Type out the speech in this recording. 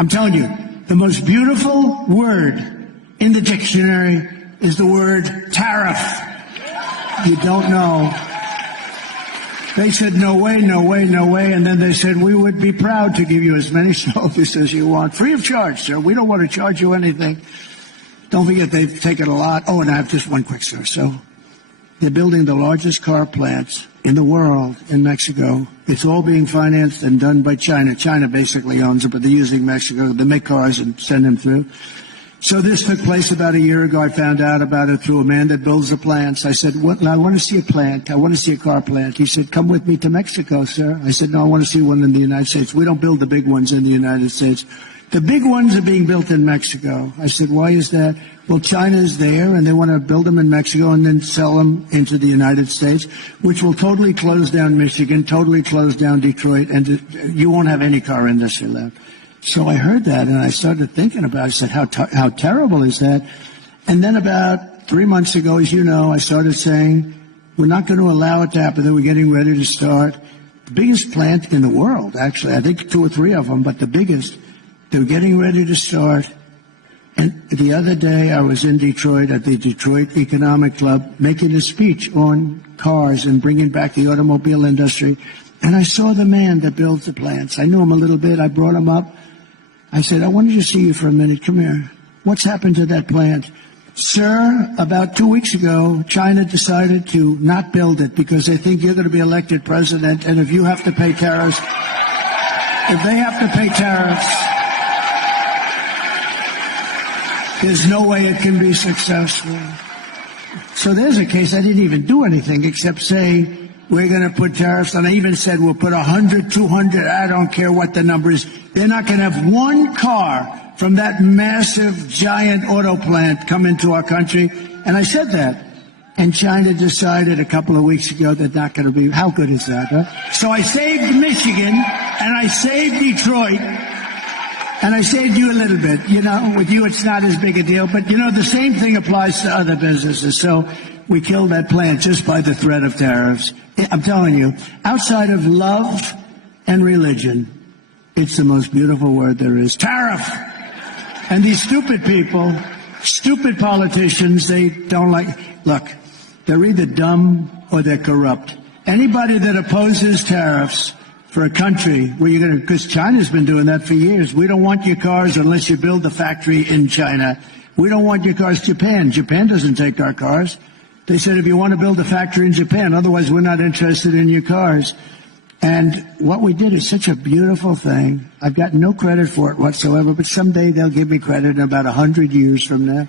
I'm telling you, the most beautiful word in the dictionary is the word tariff. You don't know. They said, no way, no way, no way. And then they said, we would be proud to give you as many soldiers as you want, free of charge, sir. We don't want to charge you anything. Don't forget, they've taken a lot. Oh, and I have just one quick story. So they're building the largest car plants in the world in Mexico. It's all being financed and done by China. China basically owns it, but they're using Mexico. They make cars and send them through. So this took place about a year ago. I found out about it through a man that builds the plants. I said, what, I want to see a plant. I want to see a car plant. He said, come with me to Mexico, sir. I said, no, I want to see one in the United States. We don't build the big ones in the United States. The big ones are being built in Mexico. I said, why is that? Well, China is there, and they want to build them in Mexico and then sell them into the United States, which will totally close down Michigan, totally close down Detroit, and you won't have any car industry left. So I heard that, and I started thinking about it. I said, how terrible is that? And then about 3 months ago, as you know, I started saying, we're not going to allow it to happen. Then we're getting ready to start the biggest plant in the world, actually. I think 2 or 3 of them, but the biggest. They're getting ready to start. And the other day, I was in Detroit at the Detroit Economic Club making a speech on cars and bringing back the automobile industry. And I saw the man that builds the plants. I knew him a little bit. I brought him up. I said, I wanted to see you for a minute. Come here. What's happened to that plant? Sir, about 2 weeks ago, China decided to not build it because they think you're going to be elected president. And if you have to pay tariffs, if they have to pay tariffs, there's no way it can be successful. So there's a case. I didn't even do anything except say, we're going to put tariffs on. I even said we'll put 100, 200, I don't care what the number is. They're not going to have one car from that massive, giant auto plant come into our country. And I said that. And China decided a couple of weeks ago they're not going to be. How good is that, huh? So I saved Michigan, and I saved Detroit, and I saved you a little bit. You know, with you it's not as big a deal. But, you know, the same thing applies to other businesses. So we killed that plant just by the threat of tariffs. I'm telling you, outside of love and religion, it's the most beautiful word there is. Tariff! And these stupid people, stupid politicians, they don't like... Look, they're either dumb or they're corrupt. Anybody that opposes tariffs for a country where you're going to... Because China's been doing that for years. We don't want your cars unless you build a factory in China. We don't want your cars. Japan doesn't take our cars. They said, if you want to build a factory in Japan, otherwise we're not interested in your cars. And what we did is such a beautiful thing. I've got no credit for it whatsoever, but someday they'll give me credit in about 100 years from now.